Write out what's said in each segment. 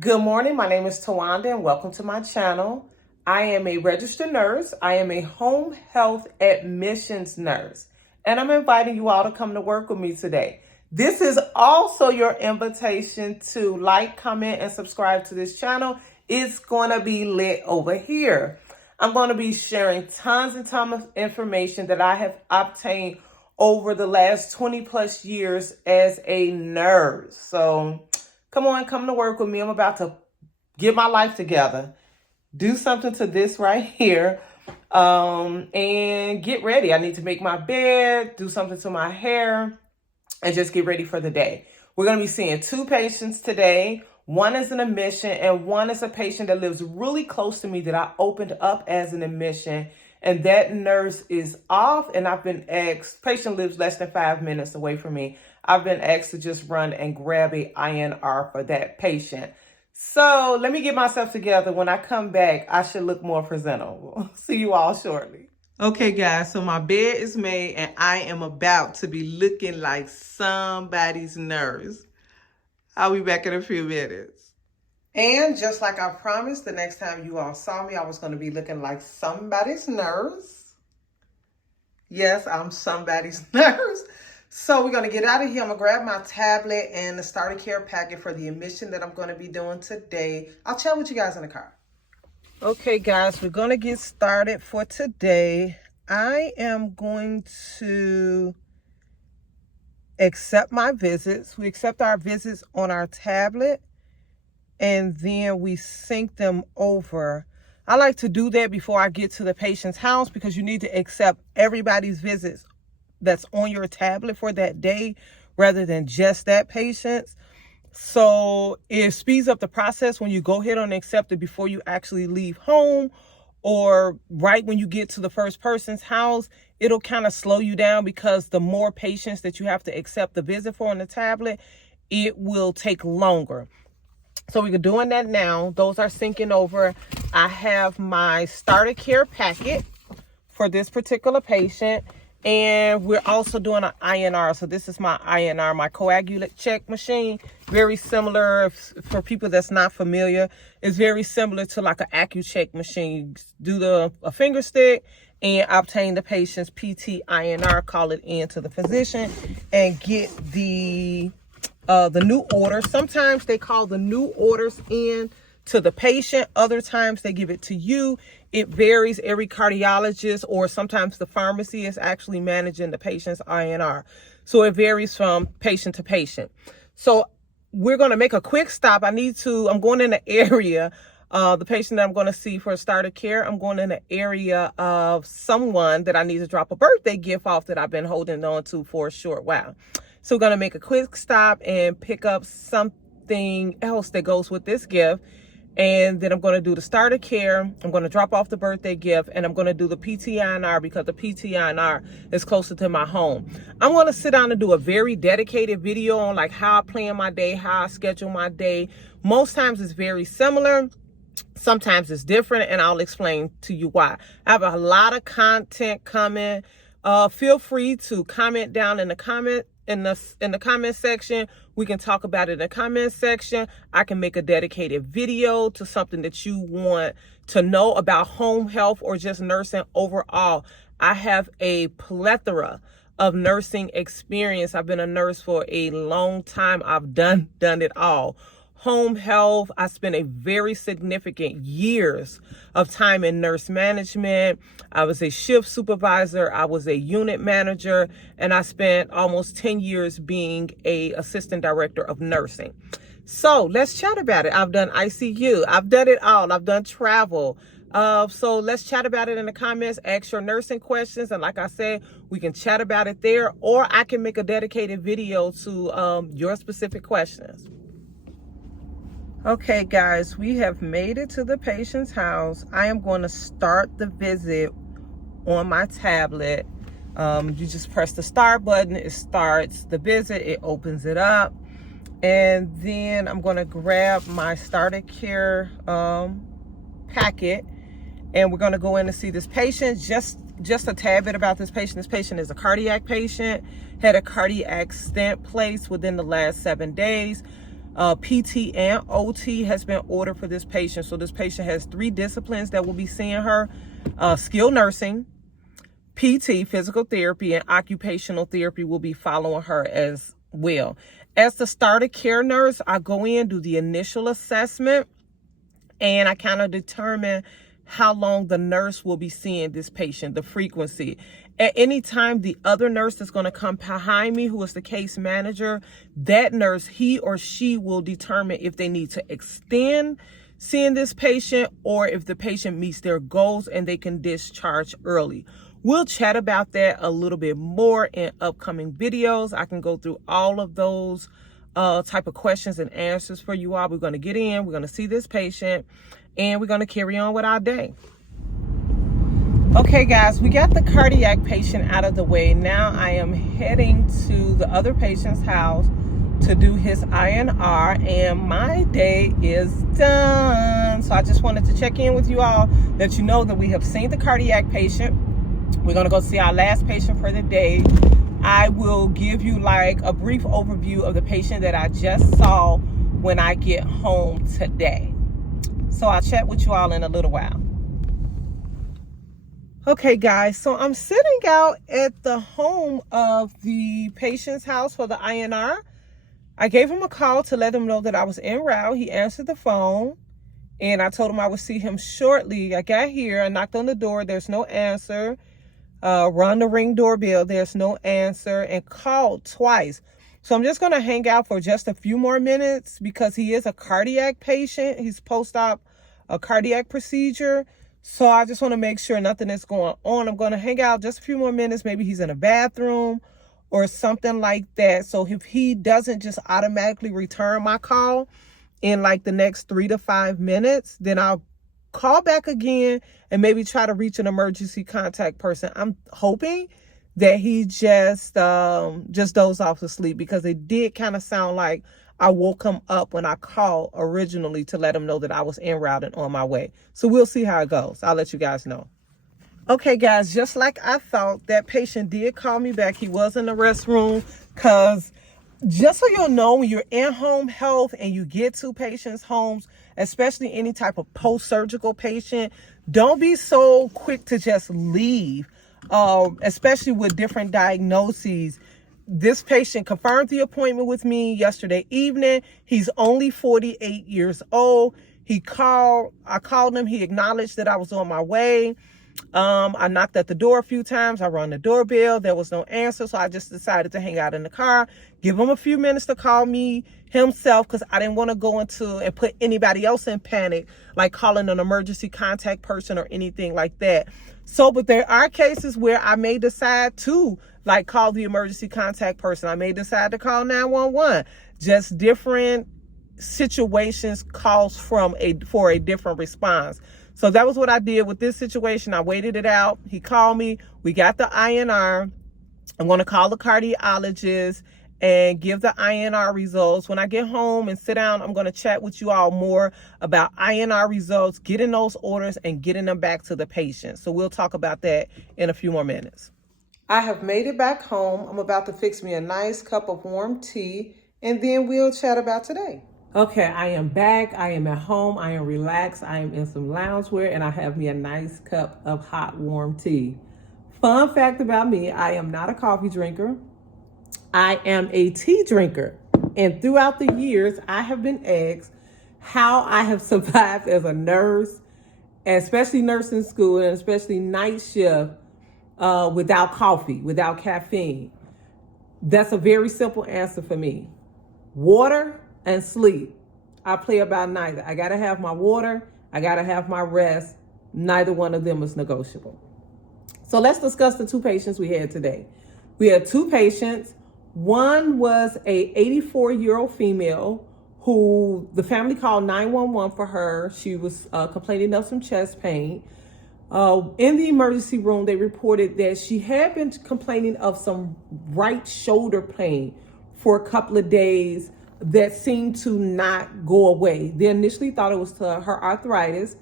Good morning. My name is Tawanda and welcome to my channel. I am a registered nurse. I am a home health admissions nurse, and I'm inviting you all to come to work with me today. This is also your invitation to like, comment, and subscribe to this channel. It's going to be lit over here. I'm going to be sharing tons and tons of information that I have obtained over the last 20 plus years as a nurse. So come to work with me. I'm about to get my life together, do something to this right here, and get ready. I need to make my bed, do something to my hair, and just get ready for the day. We're going to be seeing two patients today. One is an admission, and one is a patient that lives really close to me that I opened up as an admission. And that nurse is off, and I've been asked, patient lives less than 5 minutes away from me. I've been asked to just run and grab a INR for that patient. So let me get myself together. When I come back, I should look more presentable. See you all shortly. Okay, guys, so my bed is made, and I am about to be looking like somebody's nurse. I'll be back in a few minutes. And just like I promised, the next time you all saw me, I was going to be looking like somebody's nurse. Yes, I'm somebody's nurse. So we're going to get out of here. I'm going to grab my tablet and the starter care packet for the admission that I'm going to be doing today. I'll chat with you guys in the car. Okay, guys, we're going to get started for today. I am going to accept my visits. We accept our visits on our tablet, and then we sync them over. I like to do that before I get to the patient's house because you need to accept everybody's visits that's on your tablet for that day rather than just that patient's. So it speeds up the process when you go ahead and accept it before you actually leave home, or right when you get to the first person's house. It'll kind of slow you down because the more patients that you have to accept the visit for on the tablet, it will take longer. So we're doing that now. Those are syncing over. I have my starter care packet for this particular patient, and we're also doing an INR. So this is my INR, my coagulate check machine. Very similar, for people that's not familiar, it's very similar to like an AccuCheck machine. You do a finger stick and obtain the patient's PT INR, call it in to the physician, and get the new order. Sometimes they call the new orders in to the patient. Other times they give it to you. It varies. Every cardiologist or sometimes the pharmacy is actually managing the patient's INR. So it varies from patient to patient. So we're going to make a quick stop. I'm going in the area, the patient that I'm going to see for starter care. I'm going in the area of someone that I need to drop a birthday gift off that I've been holding on to for a short while. So we're going to make a quick stop and pick up something else that goes with this gift. And then I'm going to do the starter care. I'm going to drop off the birthday gift, and I'm going to do the PTINR because the PTINR is closer to my home. I'm going to sit down and do a very dedicated video on like how I plan my day, how I schedule my day. Most times it's very similar. Sometimes it's different, and I'll explain to you why. I have a lot of content coming. Feel free to comment down in the comment section. We can talk about it in the comment section. I can make a dedicated video to something that you want to know about home health or just nursing overall. I have a plethora of nursing experience. I've been a nurse for a long time. I've done it all. Home health, I spent a very significant years of time in nurse management. I was a shift supervisor. I was a unit manager, and I spent almost 10 years being a assistant director of nursing. So let's chat about it. I've done ICU. I've done it all. I've done travel. So let's chat about it in the comments. Ask your nursing questions. And like I said, we can chat about it there, or I can make a dedicated video to your specific questions. Okay, guys, we have made it to the patient's house. I am going to start the visit on my tablet. You just press the start button. It starts the visit. It opens it up. And then I'm going to grab my starter care packet. And we're going to go in and see this patient. Just a tad bit about this patient. This patient is a cardiac patient. Had a cardiac stent placed within the last 7 days. PT and OT has been ordered for this patient. So this patient has 3 disciplines that will be seeing her: skilled nursing, PT, physical therapy, and occupational therapy will be following her as well. As the starter care nurse, I go in, do the initial assessment, and I kind of determine how long the nurse will be seeing this patient, the frequency. At any time, the other nurse that's going to come behind me, who is the case manager, that nurse, he or she will determine if they need to extend seeing this patient or if the patient meets their goals and they can discharge early. We'll chat about that a little bit more in upcoming videos. I can go through all of those type of questions and answers for you all. We're going to get in, we're going to see this patient, and we're going to carry on with our day. Okay, guys, we got the cardiac patient out of the way. Now I am heading to the other patient's house to do his INR, and my day is done. So I just wanted to check in with you all, let you know that we have seen the cardiac patient. We're going to go see our last patient for the day. I will give you like a brief overview of the patient that I just saw when I get home today. So I'll chat with you all in a little while. Okay, guys, so I'm sitting out at the home of the patient's house for the INR. I gave him a call to let him know that I was en route. He answered the phone, and I told him I would see him shortly. I got here, I knocked on the door, there's no answer. Run the ring doorbell, there's no answer, and called twice. So I'm just going to hang out for just a few more minutes because he is a cardiac patient. He's post-op a cardiac procedure. So I just want to make sure nothing is going on. I'm going to hang out just a few more minutes. Maybe he's in a bathroom or something like that. So if he doesn't just automatically return my call in like the next 3 to 5 minutes, then I'll call back again and maybe try to reach an emergency contact person. I'm hoping that he just dozed off to sleep, because it did kind of sound like I woke him up when I called originally to let him know that I was en route and on my way. So we'll see how it goes. I'll let you guys know. Okay, guys, just like I thought, that patient did call me back. He was in the restroom, because just so you'll know, when you're in home health and you get to patients' homes, especially any type of post-surgical patient, don't be so quick to just leave, especially with different diagnoses. This patient confirmed the appointment with me yesterday evening. He's only 48 years old. I called him. He acknowledged that I was on my way. I knocked at the door a few times. I rang the doorbell. There was no answer. So I just decided to hang out in the car, give him a few minutes to call me himself, because I didn't want to go into and put anybody else in panic, like calling an emergency contact person or anything like that. So, but there are cases where I may decide to like call the emergency contact person. I may decide to call 911. Just different situations calls for a different response. So that was what I did with this situation. I waited it out. He called me. We got the INR. I'm going to call the cardiologist and give the INR results. When I get home and sit down, I'm going to chat with you all more about INR results, getting those orders, and getting them back to the patient. So we'll talk about that in a few more minutes. I have made it back home. I'm about to fix me a nice cup of warm tea, and then we'll chat about today. Okay, I am back. I am at home. I am relaxed. I am in some loungewear, and I have me a nice cup of hot, warm tea. Fun fact about me, I am not a coffee drinker. I am a tea drinker. And throughout the years, I have been asked how I have survived as a nurse, especially nursing school, and especially night shift, without coffee, without caffeine. That's a very simple answer for me. Water and sleep. I play about neither. I gotta have my water, I gotta have my rest. Neither one of them is negotiable. So let's discuss the 2 patients we had today. We had 2 patients. One was a 84-year-old female who the family called 911 for her. She was complaining of some chest pain. In the emergency room, they reported that she had been complaining of some right shoulder pain for a couple of days that seemed to not go away. They initially thought it was to her arthritis.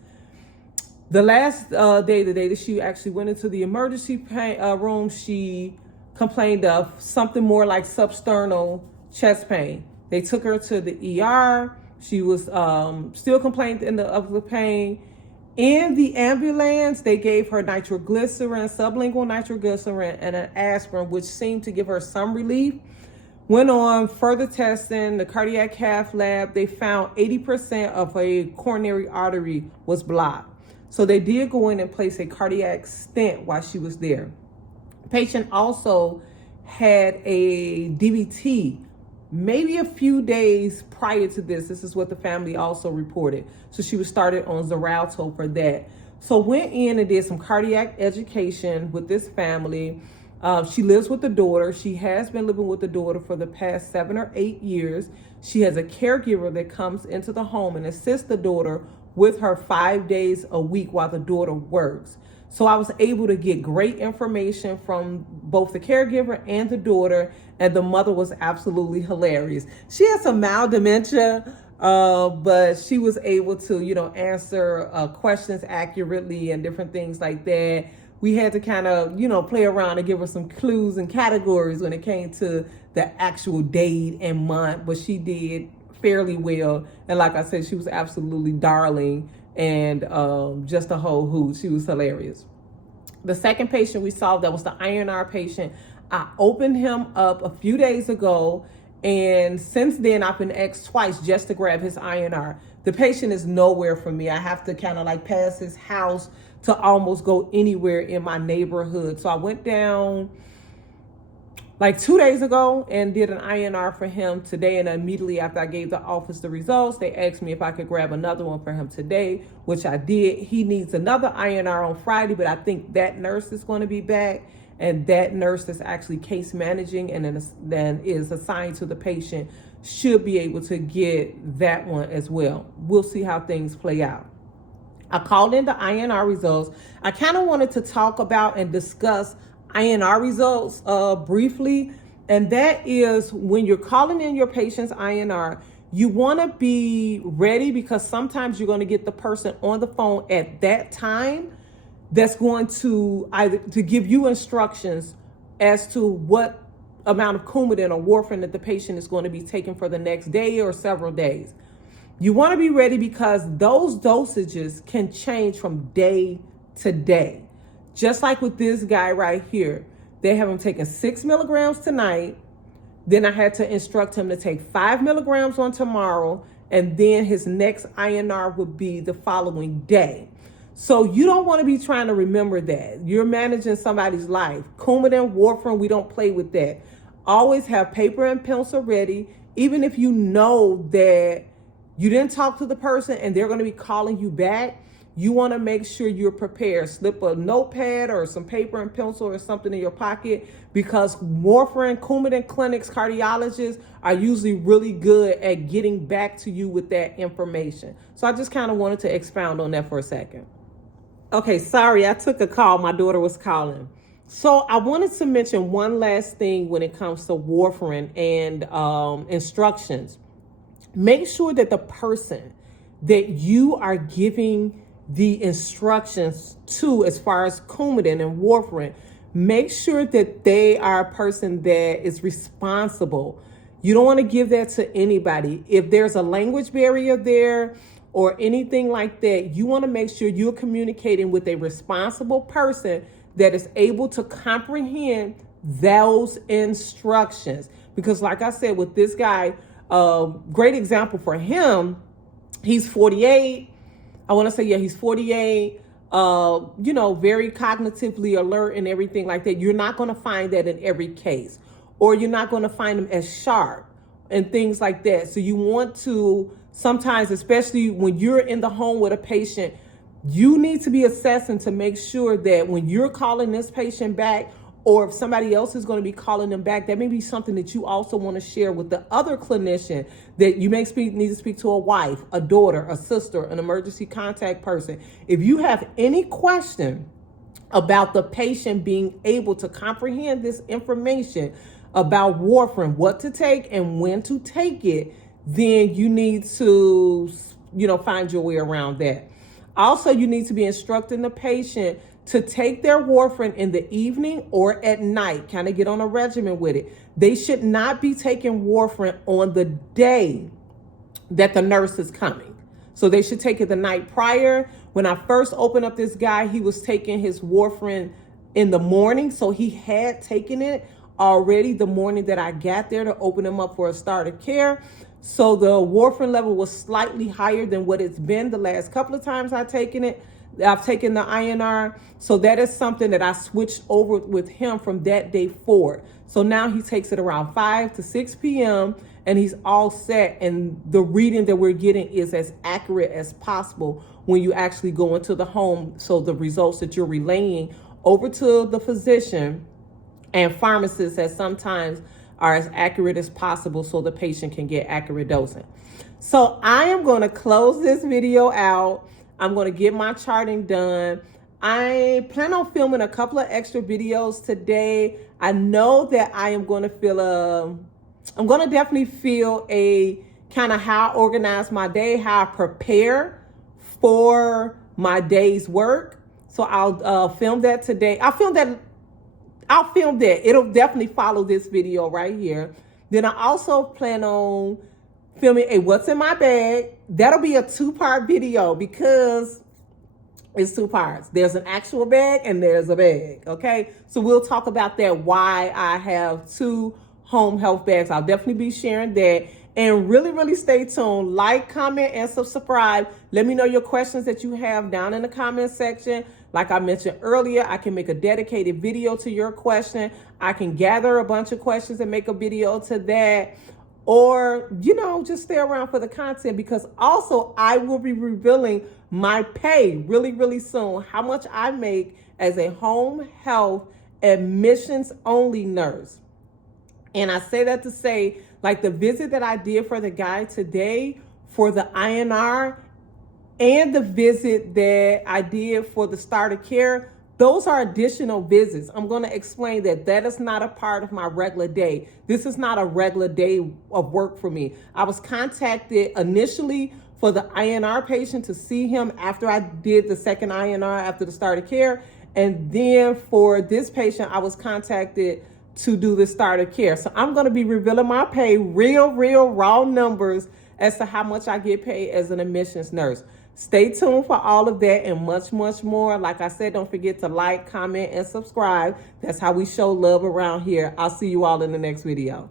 The last day, the day that she actually went into the emergency room, she complained of something more like substernal chest pain. They took her to the ER. She was still complaining of the pain. In the ambulance, they gave her nitroglycerin, sublingual nitroglycerin, and an aspirin, which seemed to give her some relief. Went on further testing, the cardiac cath lab, they found 80% of a coronary artery was blocked. So they did go in and place a cardiac stent while she was there. The patient also had a DVT maybe a few days prior to this. This is what the family also reported. So she was started on Xarelto for that. So went in and did some cardiac education with this family. She lives with the daughter. She has been living with the daughter for the past 7 or 8 years. She has a caregiver that comes into the home and assists the daughter with her 5 days a week while the daughter works. So I was able to get great information from both the caregiver and the daughter, and the mother was absolutely hilarious. She has some mild dementia, but she was able to, answer questions accurately and different things like that. We had to kind of, play around and give her some clues and categories when it came to the actual date and month, but she did fairly well. And like I said, she was absolutely darling and just a whole hoot. She was hilarious. The second patient we saw, that was the INR patient. I opened him up a few days ago, and since then I've been asked twice just to grab his INR. The patient is nowhere from me. I have to kind of like pass his house to almost go anywhere in my neighborhood. So I went down like 2 days ago and did an INR for him today. And immediately after I gave the office the results, they asked me if I could grab another one for him today, which I did. He needs another INR on Friday, but I think that nurse is going to be back. And that nurse that's actually case managing and then is assigned to the patient should be able to get that one as well. We'll see how things play out. I called in the INR results. I kind of wanted to talk about and discuss INR results briefly. And that is, when you're calling in your patient's INR, you want to be ready, because sometimes you're going to get the person on the phone at that time that's going to either to give you instructions as to what amount of Coumadin or Warfarin that the patient is going to be taking for the next day or several days. You want to be ready, because those dosages can change from day to day. Just like with this guy right here, they have him taking 6 milligrams tonight. Then I had to instruct him to take 5 milligrams on tomorrow, and then his next INR would be the following day. So you don't want to be trying to remember that. You're managing somebody's life. Coumadin, Warfarin, we don't play with that. Always have paper and pencil ready. Even if you know that you didn't talk to the person and they're going to be calling you back, you want to make sure you're prepared. Slip a notepad or some paper and pencil or something in your pocket, because Warfarin, Coumadin clinics, cardiologists are usually really good at getting back to you with that information. So I just kind of wanted to expound on that for a second. Okay, sorry, I took a call. My daughter was calling. So I wanted to mention one last thing when it comes to Warfarin and instructions. Make sure that the person that you are giving the instructions to, as far as Coumadin and Warfarin, make sure that they are a person that is responsible. You don't want to give that to anybody. If there's a language barrier there or anything like that, you want to make sure you're communicating with a responsible person that is able to comprehend those instructions. Because like I said, with this guy, great example for him, he's 48. I want to say, yeah, he's 48, very cognitively alert and everything like that. You're not going to find that in every case, or you're not going to find him as sharp and things like that. So you want to sometimes, especially when you're in the home with a patient, you need to be assessing to make sure that when you're calling this patient back, or if somebody else is going to be calling them back, that may be something that you also want to share with the other clinician, that you may need to speak to a wife, a daughter, a sister, an emergency contact person. If you have any question about the patient being able to comprehend this information about Warfarin, what to take and when to take it, then you need to, find your way around that. Also, you need to be instructing the patient to take their warfarin in the evening or at night, kind of get on a regimen with it. They should not be taking warfarin on the day that the nurse is coming. So they should take it the night prior. When I first opened up this guy, he was taking his warfarin in the morning. So he had taken it already the morning that I got there to open him up for a start of care. So the warfarin level was slightly higher than what it's been the last couple of times I've taken it. I've taken the INR. So that is something that I switched over with him from that day forward. So now he takes it around 5 to 6 p.m. and he's all set. And the reading that we're getting is as accurate as possible when you actually go into the home. So the results that you're relaying over to the physician and pharmacists that sometimes are as accurate as possible so the patient can get accurate dosing. So I am going to close this video out. I'm going to get my charting done. I plan on filming a couple of extra videos today. I know that I am going to feel I'm going to definitely feel a kind of how I organize my day, how I prepare for my day's work. So I'll film that today. I'll film that. It'll definitely follow this video right here. Then I also plan on filming a what's in my bag. That'll be a 2-part video because it's 2 parts. There's an actual bag and there's a bag, okay? So we'll talk about that, why I have 2 home health bags. I'll definitely be sharing that. And really, really stay tuned. Like, comment, and subscribe. Let me know your questions that you have down in the comment section. Like I mentioned earlier, I can make a dedicated video to your question. I can gather a bunch of questions and make a video to that. Or, just stay around for the content, because also I will be revealing my pay really, really soon. How much I make as a home health admissions only nurse. And I say that to say, like the visit that I did for the guy today for the INR and the visit that I did for the starter care, those are additional visits. I'm going to explain that is not a part of my regular day. This is not a regular day of work for me. I was contacted initially for the INR patient to see him after I did the second INR after the starter care. And then for this patient, I was contacted to do the starter care. So I'm going to be revealing my pay, real raw numbers as to how much I get paid as an admissions nurse. Stay tuned for all of that and much more. Like I said, don't forget to like, comment, and subscribe. That's how we show love around here. I'll see you all in the next video.